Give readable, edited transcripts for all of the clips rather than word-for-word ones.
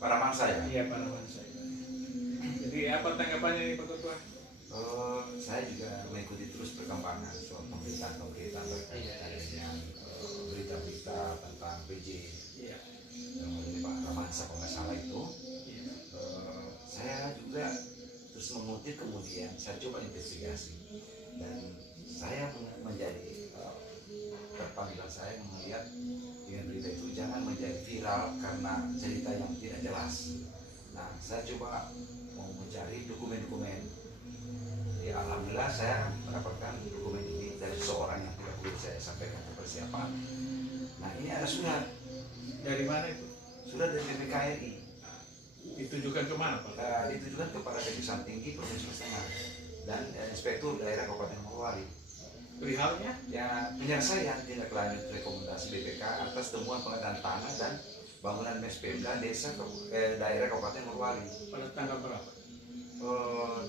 para mangsa ya? Iya, para mangsa. Jadi apa tanggapannya nih Pak Ketua? Saya juga mengikuti terus perkembangan soal pemberitaan terkait dengan berita-berita tentang PJ Iya. yang mengenai Pak Ramansa kalau nggak salah itu. Iya. Saya juga terus mengutip, kemudian saya coba investigasi dan saya menjadi terpanggilan saya melihat dengan berita itu jangan menjadi viral karena cerita yang tidak jelas. Nah, saya coba mau mencari dokumen-dokumen. Ya, alhamdulillah saya mendapatkan dokumen ini dari seseorang yang tidak perlu saya sampaikan ke persiapan. Nah, ini ada surat. Dari mana itu? Surat dari BPKRI. Ditujukan ke mana Pak? Ditujukan kepada Kejaksaan Tinggi Provinsi Sulawesi Tengah dan Inspektur Daerah Kabupaten Morowali. Perihalnya? Ya, penyelesaian tindak lanjut rekomendasi BPK atas temuan pengadaan tanah dan bangunan MESPEMDA Desa Daerah Kabupaten Morowali. Pada tanggal berapa?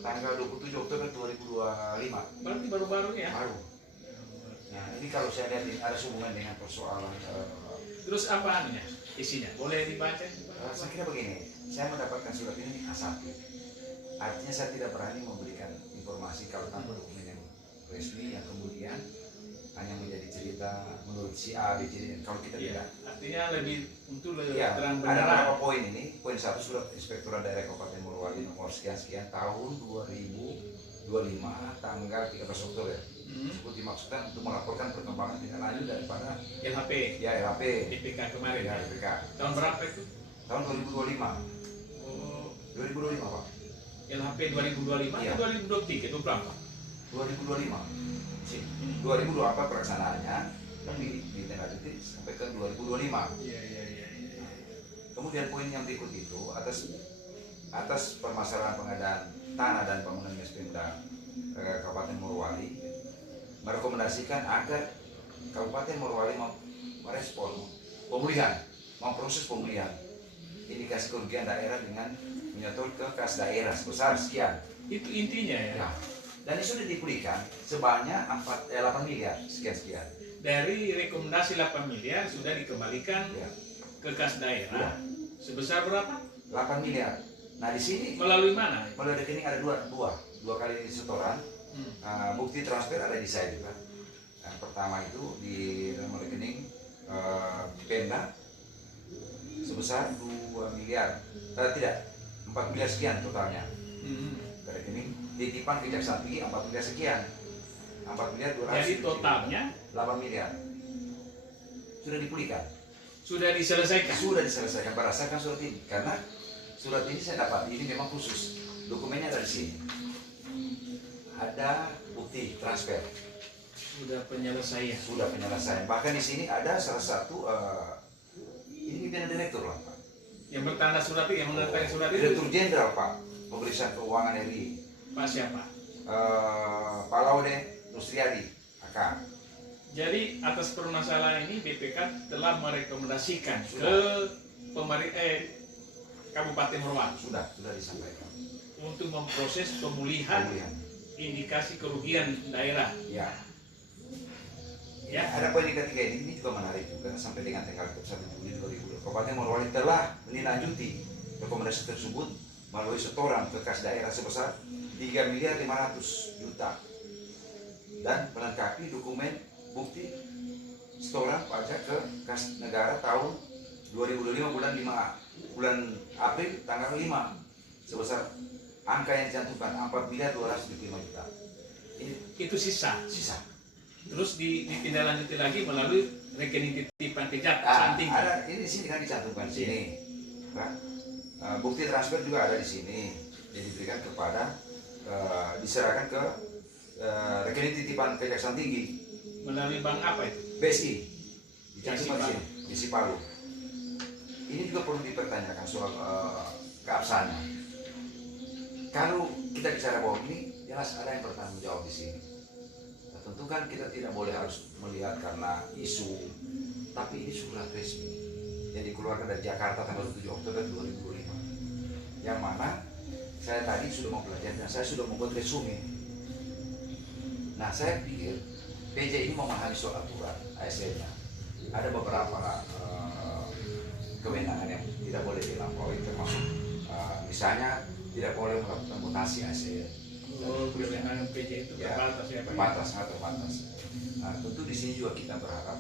Tanggal 27 Oktober 2025. Berarti baru-baru ya? Baru. Nah, ini kalau saya lihat ini ada hubungan dengan persoalan. Terus apaannya? Isinya? Boleh dibaca? Saya kira begini, saya mendapatkan surat ini A1. Artinya saya tidak berani memberikan informasi kalau tanpa dokumen yang resmi yang kemudian hanya menjadi cerita menurut si A, B, C, D. Kalau kita tidak. Artinya lebih untuk lebih Ya, terang ada benerang. beberapa poin ini. Poin 1 surat Inspektorat Daerah Kabupaten Morowali nomor sekian-sekian tahun 2025 tanggal 13 Oktober. Tersebut dimaksudkan untuk melaporkan perkembangan tindak lanjut daripada LHP. ya LHP BPK kemarin. ya BPK Tahun berapa itu? tahun 2025. Oh, 2025 Pak. LHP 2025 Iya. atau 2023 itu berapa? 2025. Sih. 2024 pelaksanaannya, tapi di tengah titik sampai ke 2025. Iya. Kemudian poin yang berikut itu atas permasalahan pengadaan tanah dan bangunan MESPEMDA Kabupaten Morowali merekomendasikan agar Kabupaten Morowali merespon pemulihan, memproses pemulihan indikasi kerugian daerah dengan menyetor ke kas daerah sebesar sekian. Itu intinya ya. Nah, dan ini sudah dipulihkan sebanyak 8 miliar sekian. Dari rekomendasi 8 miliar sudah dikembalikan Ya, ke kas daerah. Ya. Sebesar berapa? 8 miliar. Nah, di sini Melalui mana? melalui rekening ada dua kali setoran. Bukti transfer ada di saya juga. Yang pertama itu di nomor rekening Pemda sebesar 2 miliar. Tidak, 4 miliar sekian totalnya. Rekening titipan Kejaksaan Tinggi 4 miliar sekian. 4 miliar 200. Jadi totalnya 8 miliar. Sudah dipulihkan. sudah diselesaikan. Sudah diselesaikan berdasarkan surat ini. Karena surat ini saya dapat, ini memang khusus. Dokumennya ada di sini. Ada bukti transfer. Sudah penyelesaian. Sudah penyelesaian. Bahkan di sini ada salah satu ini pimpinan direktur lah Pak. Yang bertanda surat itu, yang menandatangani surat itu Direktur Jenderal Pak, Pemeriksaan Keuangan RI. Pak siapa? Pak Laude Nustriadi, AK. Jadi atas permasalahan ini BPK telah merekomendasikan Sudah. ke Kabupaten Morowali Sudah disampaikan. untuk memproses pemulihan Pemulihan. indikasi kerugian daerah. Ya. Ya. Ada poin yang ketiga ini juga menarik juga sampai dengan tanggal 1 Juli 2020. Kabupaten Morowali telah menindaklanjuti rekomendasi tersebut melalui setoran ke kas daerah sebesar 3 miliar 500 juta dan melengkapi dokumen bukti setoran pajak ke kas negara tahun 2025 bulan April tanggal 5 sebesar angka yang dicantumkan 4 miliar 275 juta. Ini Itu sisa. Terus ditindaklanjuti lagi melalui rekening titipan Kejaksaan Tinggi. Ada ini di sini kan dicantumkan di sini. Kan? Bukti transfer juga ada di sini. Jadi diberikan kepada diserahkan ke rekening titipan Kejaksaan Tinggi. Melalui bank apa itu? BSI. Dicantumkan BSI di sini, BSI Palu. Ini juga perlu dipertanyakan soal keabsahannya. Kalau kita bicara bahwa ini jelas ada yang bertanggung jawab di sini. Nah, tentu kan kita tidak boleh harus melihat karena isu, tapi ini surat resmi yang dikeluarkan dari Jakarta tanggal 7 Oktober 2025. Yang mana saya tadi sudah mempelajari dan saya sudah membuat resume. Nah, saya pikir PJ ini memahami soal aturan ASN-nya. Ada beberapa kewenangan yang tidak boleh dilampaui, termasuk misalnya tidak boleh melakukan mutasi ASN. Oh, kewenangan PJ itu Ya, terbatas ya Pak? terbatas, sangat terbatas. Nah, tentu di sini juga kita berharap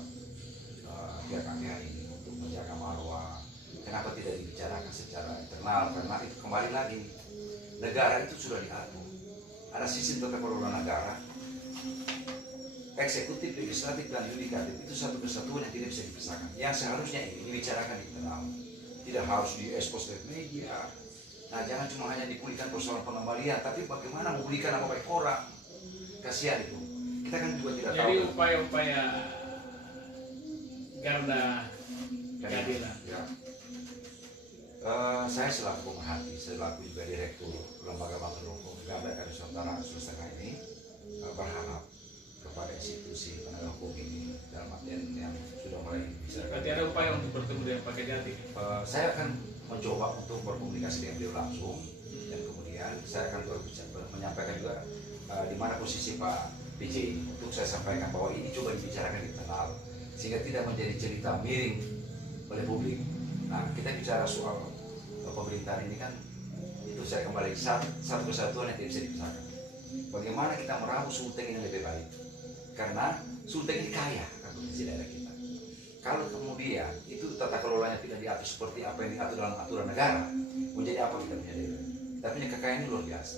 pihak KPH ini untuk menjaga marwah. Kenapa tidak dibicarakan secara internal? Karena itu kembali lagi, negara itu sudah diatur. Ada sistem tata kelola negara, eksekutif, legislatif, dan yudikatif itu satu kesatuan yang tidak bisa dipisahkan. Yang seharusnya ini dibicarakan di internal, tidak harus diekspos ke media. Nah, jangan cuma hanya dipulihkan persoalan pengembalian, tapi bagaimana memulihkan nama baik orang. Kasihan itu. Kita kan juga tidak tahu. Jadi upaya-upaya Garda keadilan. Ya. Saya selaku pemerhati, selaku juga direktur lembaga bantuan hukum Garda Nusantara Sulawesi Tengah ini berharap kepada institusi penegak hukum ini dalam artian yang sudah mulai bisa. Berarti ada upaya untuk bertemu dengan Pak Kejati. Saya akan mencoba untuk berkomunikasi dengan beliau langsung, dan kemudian saya akan menyampaikan juga di mana posisi Pak PJ ini, untuk saya sampaikan bahwa ini coba dibicarakan di internal sehingga tidak menjadi cerita miring oleh publik. Nah, kita bicara soal pemerintahan ini kan, itu saya kembali satu kesatuan yang tidak bisa dipisahkan. Bagaimana kita meramu Sulteng ini lebih baik, karena Sulteng ini kaya kan kondisi daerah kita. Kalau kemudian itu tata kelolanya tidak diatur seperti apa yang diatur dalam aturan negara, menjadi apa kita punya daerah? Tapi kekayaan ini luar biasa.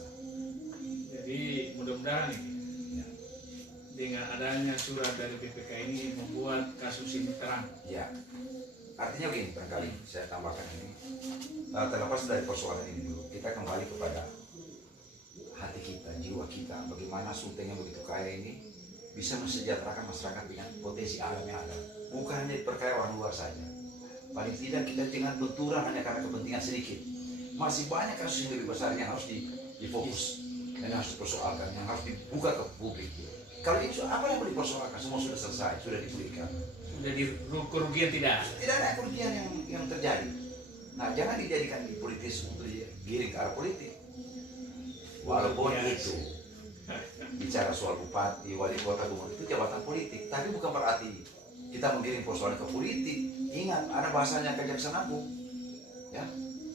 Jadi mudah-mudahan Ya. dengan adanya surat dari BPK ini membuat kasus ini terang. Ya, artinya begini, barangkali saya tambahkan ini, terlepas dari persoalan ini dulu, kita kembali kepada hati kita, jiwa kita, bagaimana Sulteng yang begitu kaya ini bisa mensejahterakan masyarakat dengan potensi alam yang ada, bukan hanya diperkaya orang luar saja. Paling tidak kita dengan benturan hanya karena kepentingan sedikit. Masih banyak kasus yang lebih besar yang harus difokus dan harus dipersoalkan, yang harus dibuka ke publik. Kalau ini apa yang mau dipersoalkan, semua sudah selesai, sudah dipulihkan. Sudah kerugian tidak ada. Tidak ada kerugian yang terjadi. Nah, jangan dijadikan politis untuk giring ke arah politik. Walaupun itu bicara soal bupati, wali kota, gubernur itu jabatan politik, tapi bukan berarti kita menggiring persoalan ke politik. Ingat, ada bahasanya Kejaksaan Agung. Ya,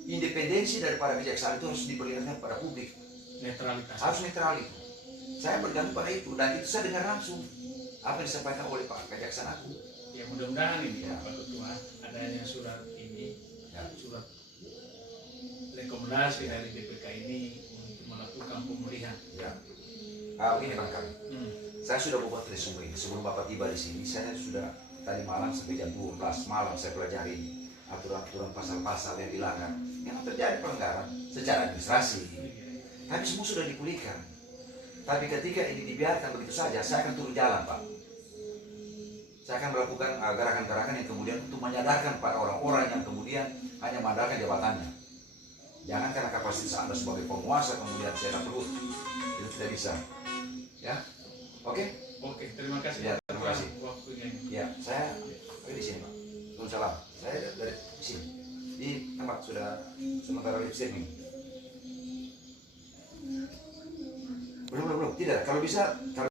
independensi daripada kejaksaan itu harus diperlihatkan pada publik. Netralitas. Harus netral itu. Saya bergantung pada itu, dan itu saya dengar langsung apa yang disampaikan oleh Pak Kejaksaan Agung. Ya mudah-mudahan ini Ya. Pak Ketua, adanya surat ini, Ya. surat rekomendasi dari BPK ini untuk melakukan pemulihan. Ya. Begini Bang Kami. Saya sudah membuat resume ini. Sebelum Bapak tiba di sini, saya sudah tadi malam sampai jam 12 malam saya pelajari aturan-aturan pasal-pasal yang dilanggar. Yang terjadi pelanggaran secara administrasi. Tapi semua sudah dipulihkan. Tapi ketika ini dibiarkan begitu saja, saya akan turun jalan, Pak. Saya akan melakukan gerakan-gerakan yang kemudian untuk menyadarkan para orang-orang yang kemudian hanya mengandalkan jabatannya. Jangan karena kapasitas Anda sebagai penguasa kemudian saya perut. Itu tidak bisa. Ya, oke? Oke, terima kasih. Ya, terima kasih. Waktunya ini. Ya, saya di sini, Pak. Waalaikumsalam. Saya dari sini. Di tempat sudah sementara lip streaming. Belum. Tidak. Kalau bisa,